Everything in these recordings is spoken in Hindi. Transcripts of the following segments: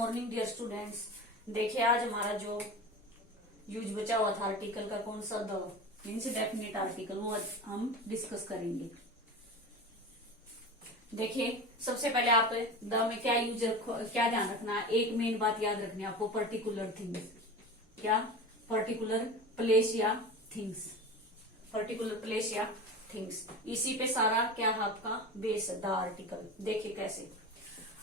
Morning dear students. देखिए आज हमारा जो यूज बचा हुआ था आर्टिकल का कौन सा द मीन्स डेफिनेट आर्टिकल वो आज हम डिस्कस करेंगे। देखिए सबसे पहले आप द में क्या यूज क्या ध्यान रखना है, एक मेन बात याद रखनी है आपको, पर्टिकुलर थिंग्स। क्या? पर्टिकुलर प्लेस या थिंग्स, पर्टिकुलर प्लेस या थिंग्स, इसी पे सारा क्या है आपका बेस है द आर्टिकल। देखिए कैसे,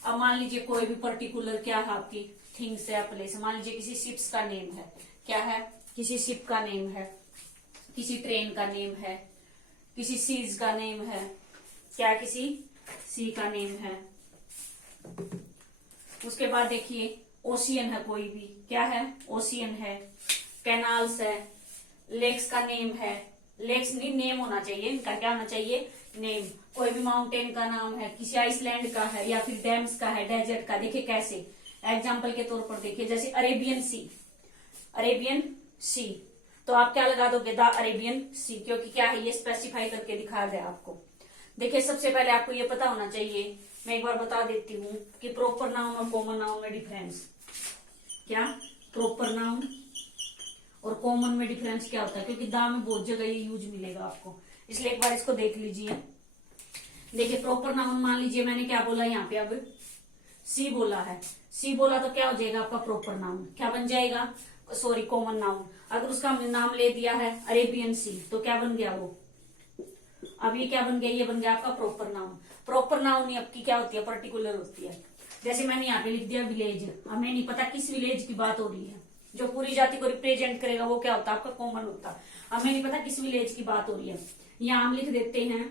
अब मान लीजिए कोई भी पर्टिकुलर क्या है आपकी थिंग्स या प्लेस, मान लीजिए किसी शिप्स का नेम है, क्या है, किसी शिप का नेम है, किसी ट्रेन का नेम है, किसी सीज का नेम है, क्या किसी सी का नेम है। उसके बाद देखिए ओशियन है, कोई भी क्या है, ओशियन है, कैनाल्स है, लेक्स का नेम है, लेक्स नहीं नेम होना चाहिए, इनका क्या होना चाहिए, नेम। कोई भी माउंटेन का नाम है, किसी आइसलैंड का है या फिर डैम्स का है, डेजर्ट का। देखिए कैसे, एग्जाम्पल के तौर पर देखिए जैसे अरेबियन सी, अरेबियन सी, तो आप क्या लगा दोगे, द अरेबियन सी, क्योंकि क्या है ये स्पेसिफाई करके दिखा रहा है आपको। देखिए सबसे पहले आपको ये पता होना चाहिए, मैं एक बार बता देती हूँ कि प्रॉपर नाउन और कॉमन नाउन में डिफरेंस क्या, प्रॉपर नाउन और कॉमन में डिफरेंस क्या होता है, क्योंकि दा में बहुत जगह ये यूज मिलेगा आपको, इसलिए एक बार इसको देख लीजिए। देखिए प्रॉपर नाउन मान लीजिए मैंने क्या बोला यहाँ पे, अब सी बोला है, सी बोला तो क्या हो जाएगा आपका प्रॉपर नाउन, क्या बन जाएगा, सॉरी कॉमन नाउन। अगर उसका नाम ले दिया है अरेबियन सी तो क्या बन गया वो, अब ये क्या बन गया, ये बन गया आपका प्रॉपर नाउन। प्रॉपर नाउन आपकी क्या होती है, पर्टिकुलर होती है। जैसे मैंने यहाँ पे लिख दिया विलेज, हमें नहीं पता किस विलेज की बात हो रही है, जो पूरी जाति को रिप्रेजेंट करेगा वो क्या होता है आपका कॉमन होता है। हमें नहीं पता किस विलेज की बात हो रही है, यहाँ हम लिख देते हैं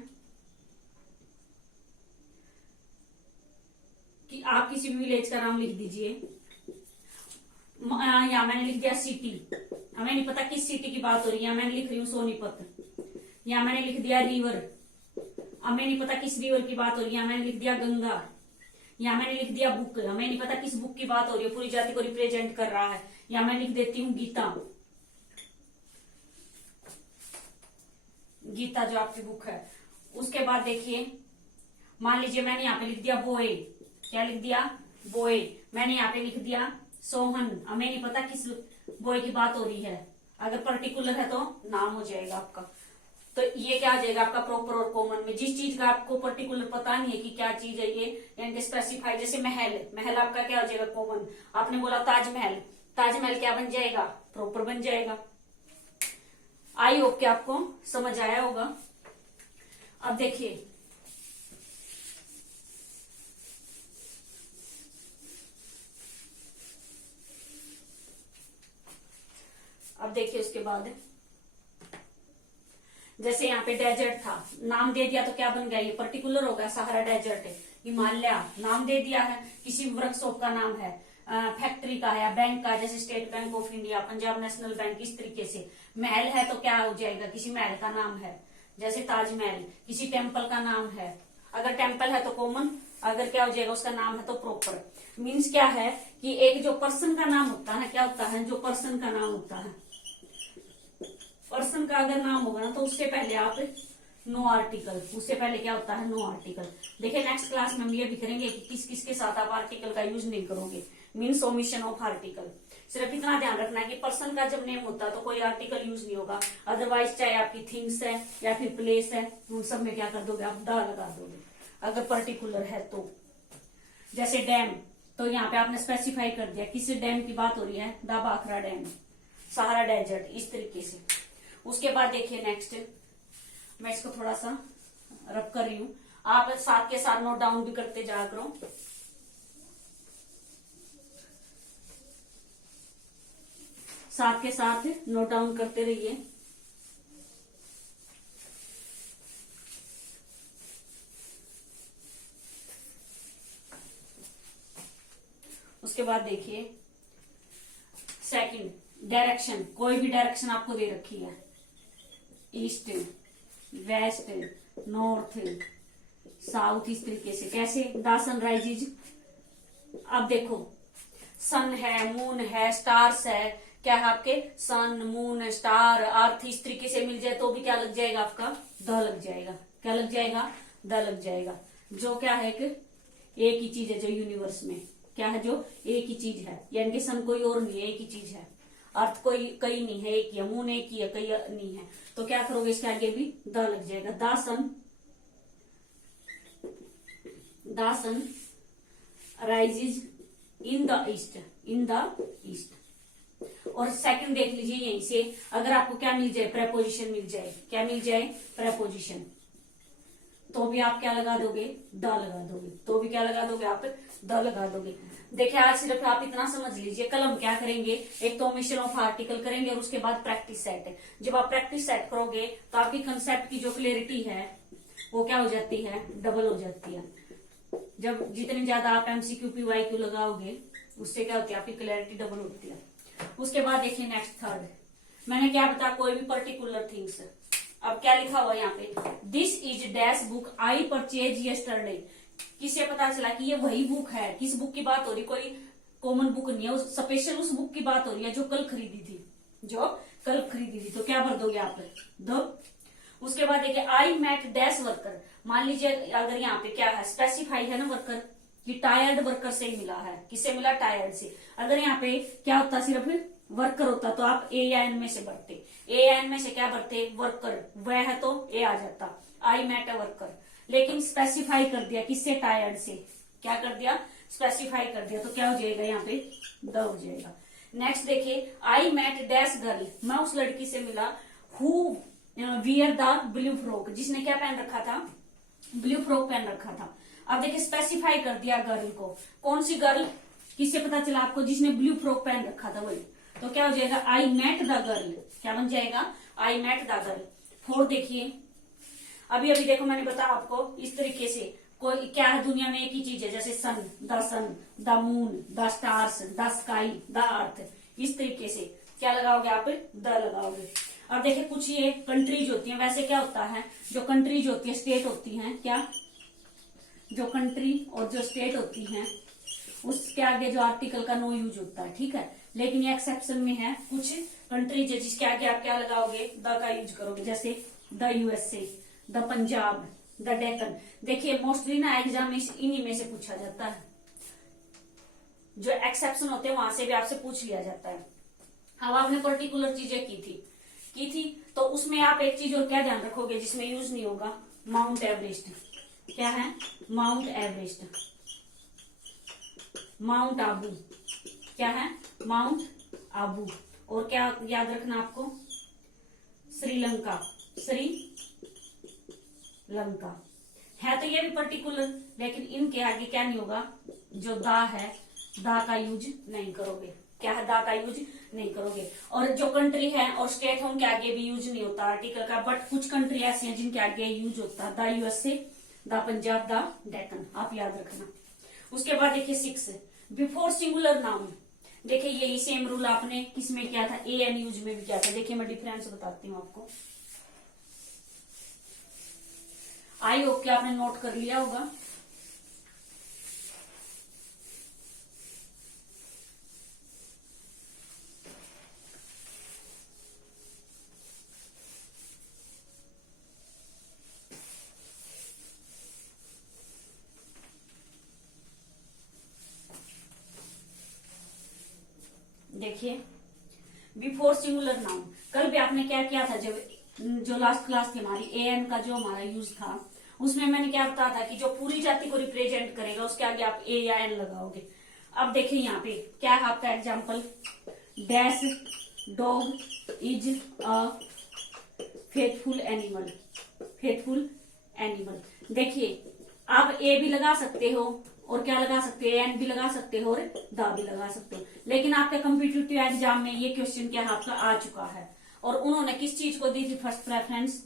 कि आप किसी भी विलेज का नाम लिख दीजिए। यहाँ मैंने लिख दिया सिटी, हमें नहीं पता किस सिटी की बात हो रही है, मैंने लिख रही हूँ सोनीपत। यहाँ मैंने लिख दिया रिवर, हमें नहीं पता किस रिवर की बात हो रही है, मैंने लिख दिया गंगा। यहाँ मैंने लिख दिया बुक, हमें नहीं पता किस बुक की बात हो रही है, पूरी जाति को रिप्रेजेंट कर रहा है, यहाँ मैं लिख देती हूँ गीता, गीता जो आपकी बुक है। उसके बाद देखिए मान लीजिए मैंने यहाँ पे लिख दिया बॉय, क्या लिख दिया, बॉय। मैंने यहाँ पे लिख दिया सोहन, हमें नहीं पता किस बॉय की बात हो रही है, अगर पर्टिकुलर है तो नाम हो जाएगा आपका। तो ये क्या आ जाएगा आपका प्रॉपर और कॉमन में, जिस चीज का आपको पर्टिकुलर पता नहीं है कि क्या चीज है ये, यानी स्पेसिफाई। जैसे महल, महल आपका क्या हो जाएगा कॉमन, आपने बोला ताजमहल, ताजमहल क्या बन जाएगा, प्रॉपर बन जाएगा। आई होप कि आपको समझ आया होगा। अब देखिए उसके बाद जैसे यहाँ पे डेजर्ट था, नाम दे दिया तो क्या बन गया, ये पर्टिकुलर होगा, सहारा डेजर्ट है, हिमालय नाम दे दिया है, किसी वर्कशॉप का नाम है, फैक्ट्री का है या बैंक का, जैसे state bank of India, Punjab national bank, इस तरीके से। महल है तो क्या हो जाएगा, किसी महल का नाम है, जैसे ताजमहल। किसी टेम्पल का नाम है, अगर टेम्पल है तो कॉमन, अगर क्या हो जाएगा उसका नाम है तो प्रॉपर। मीन्स क्या है कि एक जो पर्सन का नाम होता है, क्या होता है, जो पर्सन का नाम होता है, पर्सन का अगर नाम होगा ना तो उससे पहले आप नो आर्टिकल, उससे पहले क्या होता है, नो आर्टिकल। देखिए नेक्स्ट क्लास में हम ये भी करेंगे कि किस किस के साथ आप आर्टिकल का यूज नहीं करोगे, मीन्स ओमिशन ऑफ आर्टिकल। सिर्फ इतना ध्यान रखना है कि पर्सन का जब नेम होता है तो कोई आर्टिकल यूज नहीं होगा, अदरवाइज चाहे आपकी थिंग्स है या फिर प्लेस है, उन सब में क्या कर दोगे आप, द लगा दोगे अगर पर्टिकुलर है तो। जैसे डैम, तो यहाँ पे आपने स्पेसिफाई कर दिया किस डैम की बात हो रही है, द बाखरा डैम, सहारा डेजर्ट, इस तरीके से। उसके बाद देखिए नेक्स्ट, मैं इसको थोड़ा सा रब कर रही हूं, आप साथ के साथ नोट डाउन भी करते जा करो। साथ के साथ नोट डाउन करते रहिए। उसके बाद देखिए सेकंड, डायरेक्शन, कोई भी डायरेक्शन आपको दे रखी है, ईस्ट, वेस्ट, नॉर्थ, साउथ, इस तरीके से। कैसे, द सनराइज, अब देखो सन है, मून है, स्टार्स है, क्या है आपके, सन, मून, स्टार, अर्थ, इस तरीके से मिल जाए तो भी क्या लग जाएगा आपका, द लग जाएगा, क्या लग जाएगा, द लग जाएगा। जो क्या है एक ही चीज है जो यूनिवर्स में, क्या है, जो एक ही चीज है, यानी कि सन कोई और नहीं है, एक ही चीज है। अर्थ कोई कई नहीं है, एक ही है। मून एक ही है, कई नहीं है। तो क्या करोगे, इसके आगे भी द लग जाएगा। The sun rises in the east, in the east. और सेकंड देख लीजिए यहीं से, अगर आपको क्या मिल जाए, प्रेपोजिशन मिल जाए। क्या मिल जाए, प्रेपोजिशन, तो भी आप क्या लगा दोगे, द लगा दोगे। तो भी क्या लगा दोगे आप, द लगा दोगे। देखिए आज सिर्फ आप इतना समझ लीजिए, कल हम क्या करेंगे, एक तो ओमिशन ऑफ आर्टिकल करेंगे और उसके बाद प्रैक्टिस सेट है। जब आप प्रैक्टिस सेट करोगे तो आपकी कंसेप्ट की जो क्लियरिटी है वो क्या हो जाती है, डबल हो जाती है। जब जितनी ज्यादा आप एमसीक्यू पीवाईक्यू लगाओगे उससे क्या होती है, आपकी क्लियरिटी डबल होती है। उसके बाद देखिए नेक्स्ट थर्ड, मैंने क्या बताया, कोई भी पर्टिकुलर थिंग्स। अब क्या लिखा हुआ यहाँ पे, this is dash book I purchase yesterday. किससे पता चला कि ये वही बुक है, किस बुक की बात हो रही, कोई कॉमन बुक नहीं है, स्पेशल उस बुक की बात हो रही है जो कल खरीदी थी, जो कल खरीदी थी। तो क्या भर दोगे आप, द। उसके बाद देखिए आई मेट डैश वर्कर। मान लीजिए अगर यहाँ पे क्या है, स्पेसिफाई है ना वर्कर, कि टायर्ड वर्कर से ही मिला है। किससे मिला, टायर्ड से। अगर यहाँ पे क्या होता, सिर्फ वर्कर होता तो आप ए या एन में से बढ़ते, ए या एन में से क्या बढ़ते, वर्कर, वह है तो ए आ जाता, आई मेट अ वर्कर। लेकिन स्पेसिफाई कर दिया, किससे, टायर्ड से। क्या कर दिया, स्पेसिफाई कर दिया, तो क्या हो जाएगा यहाँ पे, द हो जाएगा। नेक्स्ट देखिए, आई मेट डैश गर्ल, मैं उस लड़की से मिला who wear the blue frock, जिसने क्या पहन रखा था, ब्लू फ्रॉक पहन रखा था। अब देखिए स्पेसिफाई कर दिया गर्ल को, कौन सी गर्ल, किससे पता चला आपको, जिसने ब्लू फ्रॉक पहन रखा था वही। तो क्या हो जाएगा, आई मेट द गर्ल। क्या बन जाएगा, I met the girl. Fourth देखिए, अभी अभी देखो मैंने बताया आपको इस तरीके से, कोई क्या है, दुनिया में एक ही चीज है, जैसे sun, the moon, the stars, the sky, the earth. इस तरीके से क्या लगाओगे आप, द लगाओगे। अब देखिए कुछ ये कंट्रीज होती हैं, वैसे क्या होता है, जो कंट्रीज होती है, स्टेट होती हैं, क्या, जो कंट्री और जो स्टेट होती हैं उसके आगे जो आर्टिकल का नो यूज होता है, ठीक है। लेकिन ये एक्सेप्शन में है, कुछ कंट्रीज है जिसके आगे आप क्या लगाओगे, द का यूज करोगे। जैसे the USA, the Punjab, the Deccan. देखिए मोस्टली ना एग्जाम में इन्हीं में से पूछा जाता है, जो एक्सेप्शन होते हैं वहां से भी आपसे पूछ लिया जाता है। अब आपने पर्टिकुलर चीजें की थी तो उसमें आप एक चीज और क्या ध्यान रखोगे जिसमें यूज नहीं होगा, माउंट एवरेस्ट। क्या है, माउंट एवरेस्ट, माउंट आबू। क्या है, माउंट आबू। और क्या याद रखना आपको, श्रीलंका, श्रीलंका है। तो ये भी पर्टिकुलर, लेकिन इनके आगे क्या नहीं होगा, जो दा है, दा का यूज नहीं करोगे। क्या है, दा का यूज नहीं करोगे। और जो कंट्री है और स्टेट है उनके आगे भी यूज नहीं होता आर्टिकल का, बट कुछ कंट्री ऐसी हैं जिनके आगे यूज होता है, the USA, the Punjab, the Deccan. आप याद रखना। उसके बाद देखिए 6, बिफोर सिंगुलर नाउन। देखिए यही सेम रूल आपने किसमें किया था, ए एन यूज में भी किया था। देखिए मैं डिफरेंस बताती हूँ आपको, आई होप कि आपने नोट कर लिया होगा। देखिए बिफोर सिंगुलर नाउन, कल भी आपने क्या किया था, जब जो लास्ट क्लास थी हमारी, ए एन का जो हमारा यूज था उसमें मैंने क्या बताया था कि जो पूरी जाति को रिप्रेजेंट करेगा उसके आगे आप ए या एन लगाओगे। अब देखिए यहाँ पे क्या है आपका example, dash dog is a faithful animal, faithful animal. देखिए आप ए भी लगा सकते हो और क्या लगा सकते हो, एन भी लगा सकते हो और द भी लगा सकते हो। लेकिन आपके कॉम्पिटिटिव एग्जाम में ये क्वेश्चन क्या आपका आ चुका है, और उन्होंने किस चीज को दी थी फर्स्ट प्रेफरेंस,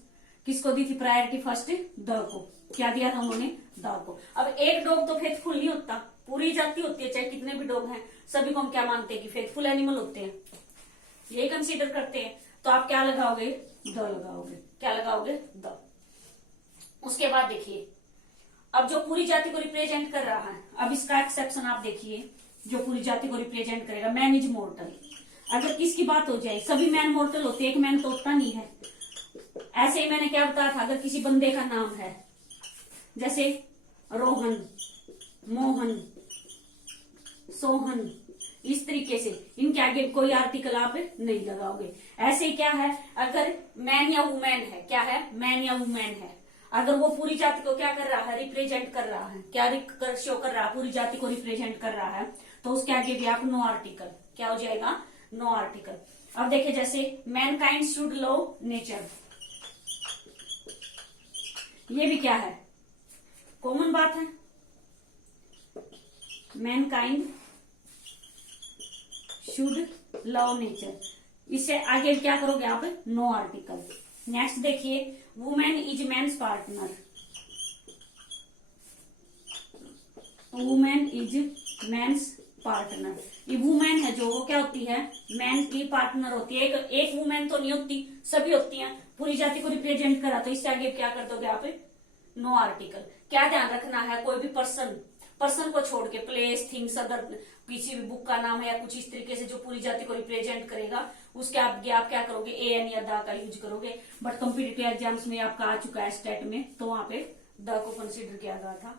किसको दी थी प्रायोरिटी, फर्स्ट द को। क्या दिया था उन्होंने, द को। अब एक डॉग तो फेथफुल नहीं होता, पूरी जाति होती है, चाहे कितने भी डॉग हैं सभी को हम क्या मानते हैं कि फेथफुल एनिमल होते हैं, ये कंसीडर करते हैं। तो आप क्या लगाओगे, द लगाओगे। क्या लगाओगे, द। उसके बाद देखिए अब जो पूरी जाति को रिप्रेजेंट कर रहा है, अब इसका एक्सेप्शन आप देखिए, जो पूरी जाति को रिप्रेजेंट करेगा, मैन इज मोर्टल। अगर किसकी बात हो जाए, सभी मैन मोर्टल होते, एक मैन तो होता नहीं है। ऐसे ही मैंने क्या बताया था, अगर किसी बंदे का नाम है जैसे रोहन, मोहन, सोहन, इस तरीके से इनके आगे कोई आर्टिकल आप नहीं लगाओगे। ऐसे क्या है, अगर मैन या वुमेन है, क्या है, मैन या वुमेन है, अगर वो पूरी जाति को क्या कर रहा है, रिप्रेजेंट कर रहा है, क्या शो कर रहा है, पूरी जाति को रिप्रेजेंट कर रहा है, तो उसके आगे भी आप नो आर्टिकल, क्या हो जाएगा, नो आर्टिकल। अब देखिए जैसे मैनकाइंड शुड लव नेचर, ये भी क्या है, कॉमन बात है, मैनकाइंड शुड लव नेचर, इससे आगे क्या करोगे आप, नो आर्टिकल। नेक्स्ट देखिए women is man's partner, women is man's partner, ये वुमेन है जो वो क्या होती है, मैन की पार्टनर होती है। एक वुमेन तो नहीं होती, सभी होती हैं, पूरी जाति को रिप्रेजेंट करा, तो इससे आगे क्या कर दोगे आप, नो आर्टिकल। क्या ध्यान रखना है, कोई भी पर्सन को छोड़ के प्लेस, थिंग्स, अदर किसी भी बुक का नाम है या कुछ इस तरीके से जो पूरी जाति को रिप्रेजेंट करेगा, उसके आगे आप क्या करोगे, ए एन या द का यूज करोगे। बट कॉम्पिटिटिव एग्जाम्स में आपका आ चुका है स्टेट में, तो वहां पे द को कंसिडर किया गया था।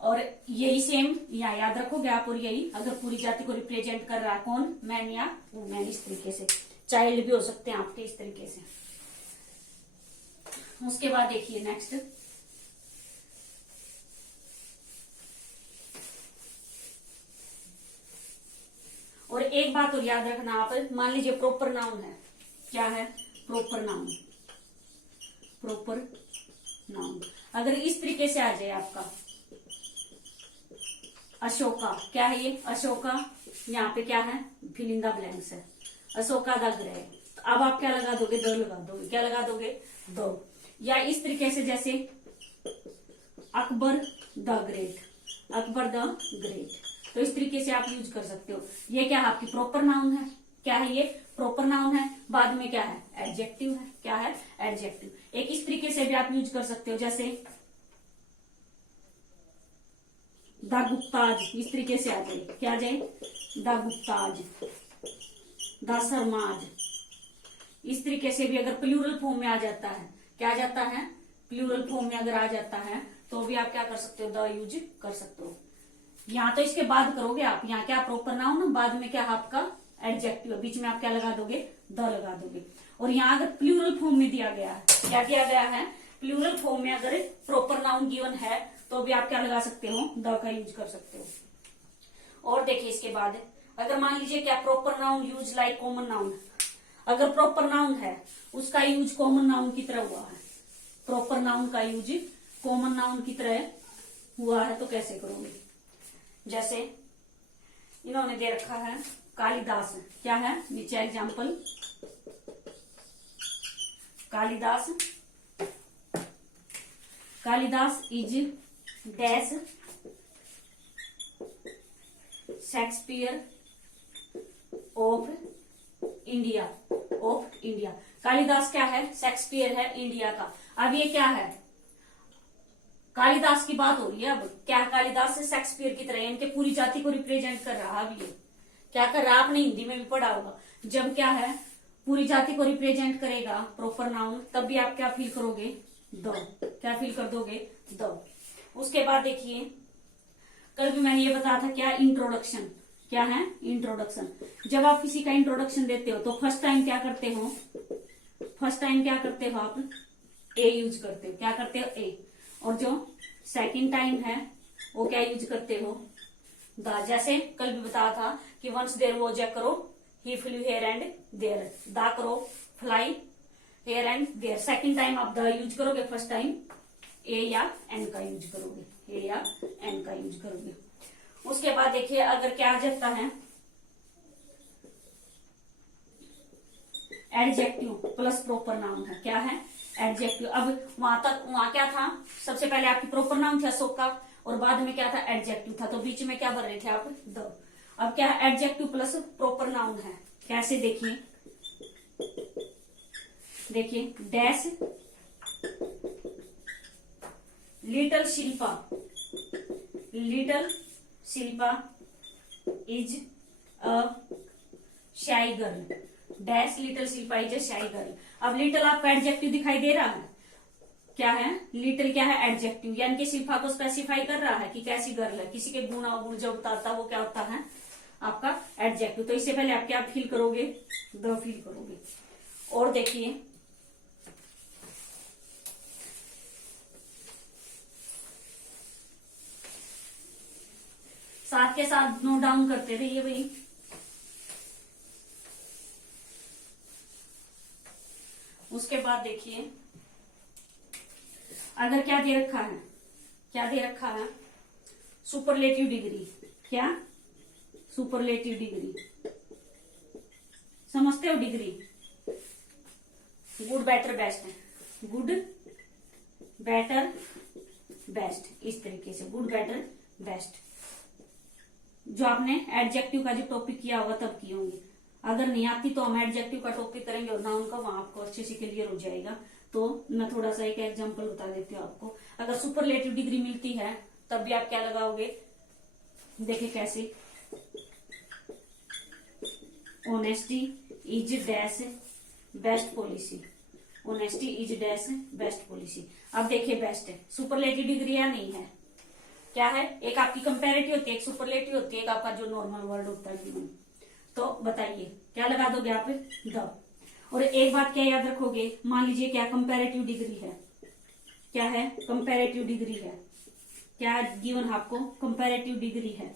और यही सेम यहाँ याद रखोगे आप, और यही अगर पूरी जाति को रिप्रेजेंट कर रहा है कौन, मैन या वुमेन, इस तरीके से। चाइल्ड भी हो सकते हैं आपके इस तरीके से। उसके बाद देखिए नेक्स्ट, और एक बात और याद रखना आप, मान लीजिए प्रॉपर नाउन है, क्या है, प्रॉपर नाउन, प्रॉपर नाउन अगर इस तरीके से आ जाए आपका अशोका, क्या है ये, अशोका, यहाँ पे क्या है, फिल इन द ब्लैंक्स है, अशोका द ग्रेट, तो अब आप क्या लगा दोगे, द लगा दोगे, क्या लगा दोगे, दो। या इस तरीके से जैसे Akbar the great, Akbar the great, तो इस तरीके से आप यूज कर सकते हो। ये क्या है, आपकी प्रॉपर नाउन है, क्या है ये, प्रॉपर नाउन है, बाद में क्या है, एडजेक्टिव है, क्या है, एडजेक्टिव। एक इस तरीके से भी आप यूज कर सकते हो, जैसे द गुप्ताज, इस तरीके से आ जाए, क्या आ जाए, द गुप्ताज, द सरमाज, इस तरीके से भी अगर प्लूरल फॉर्म में आ जाता है, क्या आ जाता है, प्लूरल फॉर्म में अगर आ जाता है, तो भी आप क्या कर सकते हो, द यूज कर सकते हो। यहाँ तो इसके बाद करोगे आप, यहाँ क्या प्रॉपर नाउन, बाद में क्या आपका एडजेक्टिव, बीच में आप क्या लगा दोगे, द लगा दोगे। और यहाँ अगर प्लूरल फॉर्म में दिया गया है, क्या दिया गया है, प्लूरल फॉर्म में अगर प्रॉपर नाउन गिवन है, तो भी आप क्या लगा सकते हो, द का यूज कर सकते हो। और देखिए इसके बाद अगर मान लीजिए क्या proper noun use like common noun, अगर प्रॉपर नाउन है उसका यूज कॉमन नाउन की तरह हुआ है, प्रॉपर नाउन का यूज कॉमन नाउन की तरह हुआ है, तो कैसे करोगे, जैसे इन्होंने दे रखा है कालिदास, क्या है, नीचे example, Kalidas, Kalidas is dash Shakespeare of India, of India, Kalidas क्या है, शेक्सपियर है इंडिया का। अब ये क्या है, कालिदास की बात हो रही है, अब क्या कालिदास से शेक्सपियर की तरह इनके पूरी जाति को रिप्रेजेंट कर रहा है। अब ये क्या कर रहा है, आपने हिंदी में भी पढ़ा होगा, जब क्या है पूरी जाति को रिप्रेजेंट करेगा प्रॉपर नाउन, तब भी आप क्या फील करोगे, द, क्या फील कर दोगे, द। उसके बाद देखिए कल भी मैंने ये बताया था, क्या इंट्रोडक्शन, क्या है, इंट्रोडक्शन। जब आप किसी का इंट्रोडक्शन देते हो तो फर्स्ट टाइम क्या करते हो, फर्स्ट टाइम क्या करते हो आप, ए यूज करते हो, क्या करते हो, ए। और जो सेकंड टाइम है वो क्या यूज करते हो, द। जैसे कल भी बताया था कि once there was a crow, he flew here and there, the crow fly here and there. Second time आप द यूज करोगे, फर्स्ट टाइम ए या एन का यूज करोगे, ए या एन का यूज करोगे। उसके बाद देखिए अगर क्या आ जाता है, एडजेक्टिव प्लस प्रॉपर नाउन है, क्या है, एडजेक्टिव। अब वहां क्या था, सबसे पहले आपकी प्रॉपर नाउन था अशोका, और बाद में क्या था, एडजेक्टिव था, तो बीच में क्या भर रहे थे आप, द। अब क्या एडजेक्टिव प्लस प्रॉपर नाउन है, कैसे देखिए, देखिए dash little Shilpa, little Shilpa is a shy girl, dash little Shilpa is a shy girl. अब लिटिल आपका एडजेक्टिव दिखाई दे रहा है, क्या है, लिटिल क्या है, एडजेक्टिव, यानी कि सिर्फ आपको स्पेसिफाई कर रहा है कि कैसी गर्ल है, किसी के गुण अवगुण जो बताता है वो क्या होता है, आपका एडजेक्टिव। तो इससे पहले आप क्या फील करोगे, द फील करोगे। और देखिए साथ के साथ नोट डाउन करते रहिए भाई। उसके बाद देखिए अगर क्या दे रखा है, क्या दे रखा है, सुपरलेटिव डिग्री। क्या, सुपरलेटिव डिग्री, समझते हो डिग्री, गुड बेटर बेस्ट है, गुड बेटर बेस्ट, इस तरीके से गुड बेटर बेस्ट। जो आपने एडजेक्टिव का जो टॉपिक किया होगा तब किए होंगे, अगर नहीं आती तो हम एडजेक्टिव का टॉपिक करेंगे और नाउन का, वहां आपको अच्छे से क्लियर हो जाएगा। तो मैं थोड़ा सा एक एग्जांपल बता देती हूँ आपको। अगर सुपरलेटिव डिग्री मिलती है तब भी आप क्या लगाओगे, देखिए कैसे, honesty is dash best policy, honesty is dash best policy. अब देखिए बेस्ट है, सुपरलेटिव डिग्री या नहीं है, क्या है, एक आपकी कंपैरेटिव होती है, एक सुपरलेटिव होती है, एक आपका जो नॉर्मल वर्ड होता है गिवन। तो बताइए क्या लगा दोगे आप, द। और एक बात क्या याद रखोगे, मान लीजिए क्या कंपैरेटिव डिग्री है, क्या है, कंपैरेटिव डिग्री है, क्या गिवन आपको, कंपैरेटिव डिग्री है,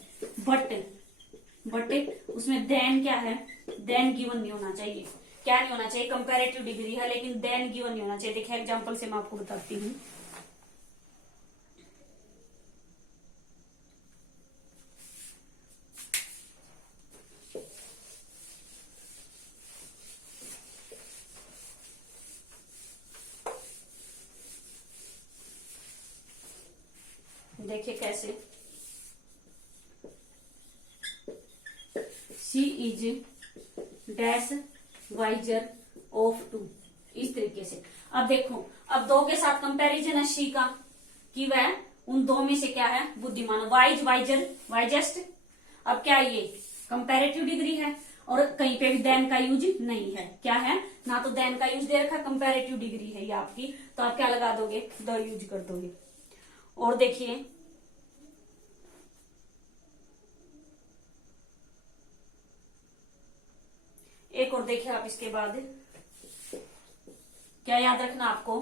बट उसमें देन क्या है, देन गिवन नहीं होना चाहिए। क्या नहीं होना चाहिए, कंपैरेटिव डिग्री है लेकिन देन गिवन नहीं होना चाहिए। देखिए एग्जांपल से मैं आपको बताती हूँ। देखिए कैसे, she is dash wiser of two, इस तरीके से। अब देखो, अब दो के साथ कंपैरिजन है शी का, कि वह उन दो में से क्या है, बुद्धिमान, वाइज वाइजर वाइजेस्ट। अब क्या ये कंपैरेटिव डिग्री है और कहीं पे भी देन का यूज नहीं है, क्या है, ना तो देन का यूज दे रखा, कंपैरेटिव डिग्री है ये आपकी, तो आप क्या लगा दोगे, द यूज कर दोगे। और देखिए एक और देखिए आप, इसके बाद क्या याद रखना आपको,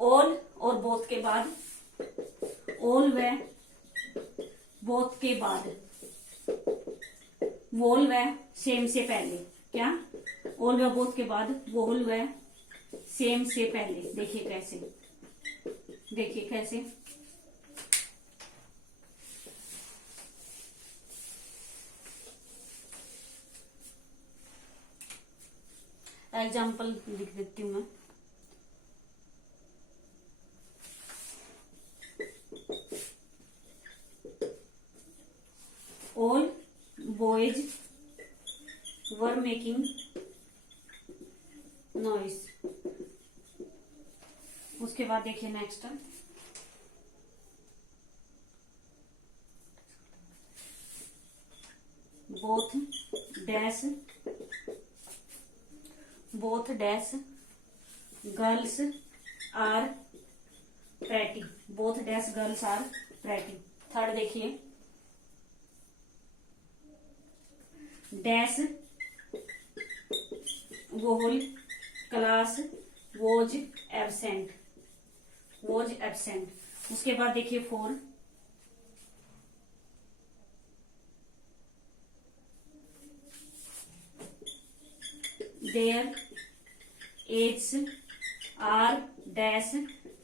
ऑल और बोथ के बाद, ऑल व बोथ के बाद, वोल व सेम से पहले, क्या, ऑल व बोथ के बाद वोल व सेम से पहले। देखिए कैसे, देखिए कैसे, एग्जाम्पल लिख देती हूं मैं। All boys were making noise. उसके बाद देखिए next, both dash, both dash girls are pretty, both dash girls are pretty. Third देखिए, dash whole class was absent, was absent. उसके बाद देखिए four, there as are dash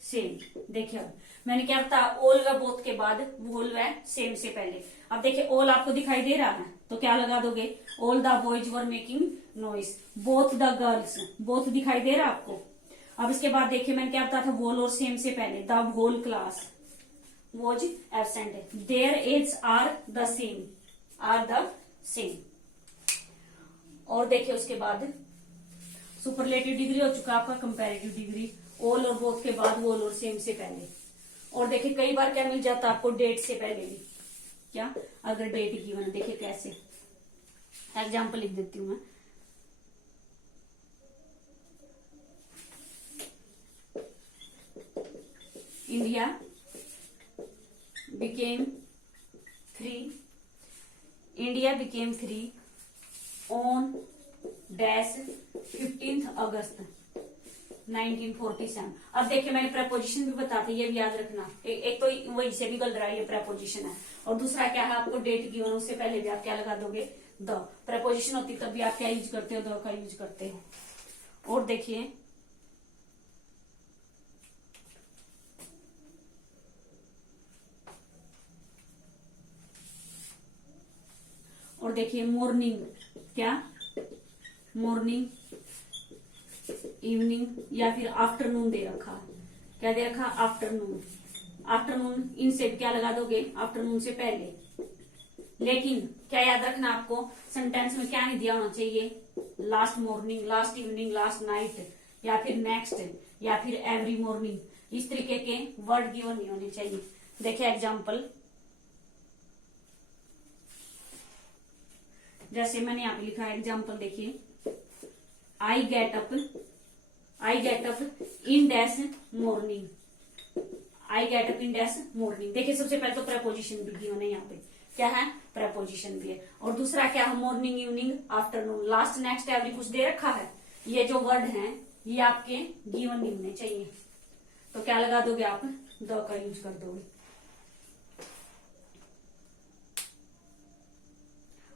same. देखिए अब मैंने क्या बताया, ऑल व बोथ के बाद वोल व सेम से पहले। अब देखिए ऑल आपको दिखाई दे रहा है तो क्या लगा दोगे, all the boys were making noise, both the girls, both दिखाई दे रहा है आपको। अब इसके बाद देखिए मैंने क्या बताया था, वोल और सेम से पहले the whole class was absent है, there as are the same, are the same. और देखिए उसके बाद सुपरलेटिव डिग्री हो चुका आपका, कंपैरेटिव डिग्री, ऑल और बोथ के बाद वोल और सेम से पहले। और देखिए कई बार क्या मिल जाता है आपको, डेट से पहले भी, क्या, अगर डेट गिवन, देखिए कैसे, एग्जाम्पल लिख देती हूं मैं। India became free, India became free on dash 15 अगस्त 1947। अब देखिए मैंने प्रपोजिशन भी बताते, ये भी याद रखना। एक तो वही से निकल रहा है, ये प्रपोजिशन है, और दूसरा क्या है, आपको डेट गिवन, उससे पहले भी आप क्या लगा दोगे, द। प्रपोजिशन होती तब भी आप क्या यूज करते हो, द का यूज करते हो। और देखिए मॉर्निंग, क्या मॉर्निंग, इवनिंग या फिर आफ्टरनून दे रखा, क्या दे रखा, आफ्टरनून। आफ्टरनून इनसे क्या लगा दोगे, आफ्टरनून से पहले। लेकिन क्या याद रखना आपको, सेंटेंस में क्या नहीं दिया होना चाहिए, last morning, last evening, last night, या फिर नेक्स्ट, या फिर एवरी मॉर्निंग, इस तरीके के वर्ड गिवन नहीं होने चाहिए। देखिए एग्जाम्पल, जैसे मैंने यहाँ पे लिखा है एग्जाम्पल, देखिए I get up in dash morning, I get up in dash morning. देखिए सबसे पहले तो प्रपोजिशन भी गिवन है, यहाँ पे क्या है, प्रपोजिशन भी है, और दूसरा क्या है, morning, evening, afternoon, last, next, every कुछ दे रखा है। ये जो वर्ड हैं ये आपके गिवन नहीं होने चाहिए, तो क्या लगा दोगे आप, द का यूज कर दोगे।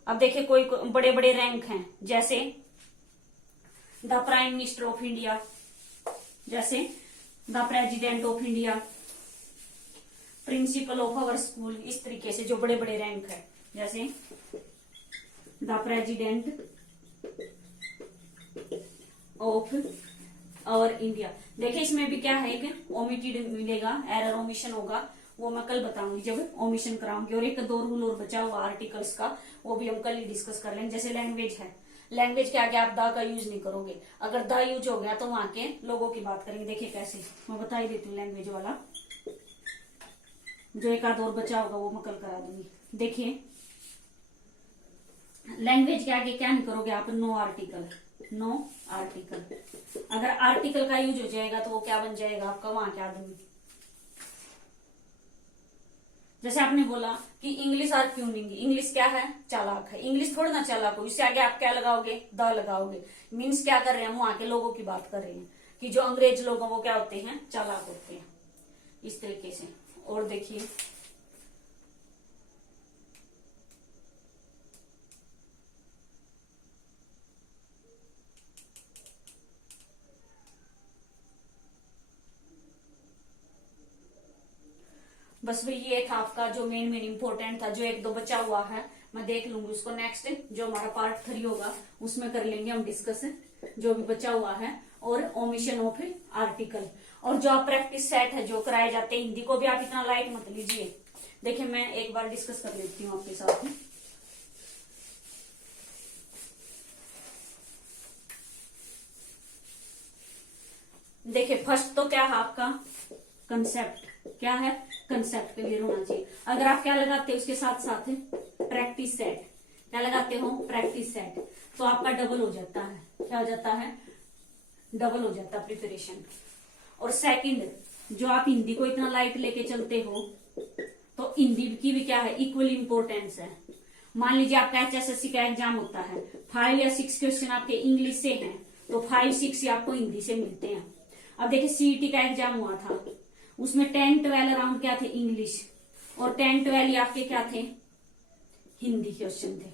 अब देखिए कोई बड़े बड़े रैंक हैं, जैसे the prime minister of India, जैसे the president of India, principal of our school, इस तरीके से जो बड़े बड़े रैंक है, जैसे the president of our India. देखिए इसमें भी क्या है, एक ओमिटेड मिलेगा, एरर ओमिशन होगा, वो मैं कल बताऊंगी जब ओमिशन कराऊंगी। और एक दो रूल और बचा हुआ आर्टिकल्स का, वो भी हम कल ही डिस्कस कर लेंगे। जैसे लैंग्वेज है, लैंग्वेज के आगे आप द का यूज नहीं करोगे, अगर द यूज हो गया तो वहां के लोगों की बात करेंगे। देखिए कैसे, मैं बता ही देती हूँ लैंग्वेज वाला, जो एक आध और बचा होगा वो मैं कल करा दूंगी। देखिए लैंग्वेज के आगे क्या नहीं करोगे आप, नो आर्टिकल, नो आर्टिकल। अगर आर्टिकल का यूज हो जाएगा तो वो क्या बन जाएगा आपका, वहां क्या दूंगी। जैसे आपने बोला कि इंग्लिश आर क्यूनिंग, इंग्लिश क्या है, चालाक है। इंग्लिश थोड़ा ना चालाक हो, इससे आगे आप क्या लगाओगे, द लगाओगे। मीन्स क्या कर रहे हैं, वहां के लोगों की बात कर रहे हैं कि जो अंग्रेज लोग हैं वो क्या होते हैं, चालाक होते हैं, इस तरीके से। और देखिए बस भाई ये था आपका जो मेन इंपॉर्टेंट था। जो एक दो बचा हुआ है मैं देख लूंगी उसको, नेक्स्ट जो हमारा पार्ट 3 होगा उसमें कर लेंगे हम डिस्कस, जो भी बचा हुआ है। और ओमिशन ऑफ आर्टिकल, और जो आप प्रैक्टिस सेट है जो कराए जाते हैं हिंदी को भी आप इतना लाइट मत लीजिए। देखिए मैं एक बार डिस्कस कर लेती हूँ आपके साथ में। देखिए फर्स्ट तो क्या है आपका, कंसेप्ट, क्या है, कंसेप्ट क्लियर होना चाहिए। अगर आप क्या लगाते हो उसके साथ साथ प्रैक्टिस सेट, क्या लगाते हो, प्रैक्टिस सेट, तो आपका डबल हो जाता है, क्या हो जाता है, डबल हो जाता है प्रिपरेशन। और सेकंड, जो आप हिंदी को इतना लाइट लेके चलते हो तो हिंदी की भी क्या है, इक्वल इंपोर्टेंस है। मान लीजिए आपका HSSC का एग्जाम होता है, 5 या 6 क्वेश्चन आपके इंग्लिश से हैं, तो 5-6 ही आपको हिंदी से मिलते हैं। अब देखिए CET का एग्जाम हुआ था, उसमें 10-12 अराउंड क्या थे, इंग्लिश, और 10-12 ही आपके क्या थे, हिंदी क्वेश्चन थे।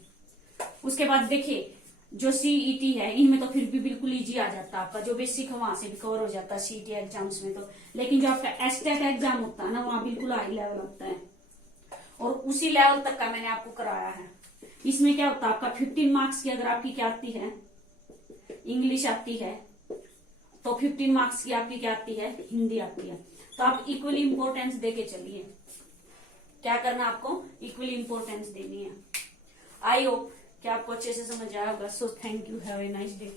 उसके बाद देखिए जो CET है इनमें तो फिर भी बिल्कुल इजी आ जाता है, आपका जो बेसिक है वहां से भी कवर हो जाता है CET एग्जाम्स में तो। लेकिन जो आपका STAT एग्जाम होता है ना, वहां बिल्कुल हाई लेवल होता है, और उसी लेवल तक का मैंने आपको कराया है। इसमें क्या होता है आपका 15 मार्क्स की अगर आपकी क्या आती है, इंग्लिश आती है, तो 15 मार्क्स की आपकी क्या आती है, हिंदी आती है। तो आप इक्वली इंपोर्टेंस देके चलिए, क्या करना आपको, इक्वली इंपोर्टेंस देनी है। आई होप कि आपको अच्छे से समझ आया होगा। So thank you, have a nice day.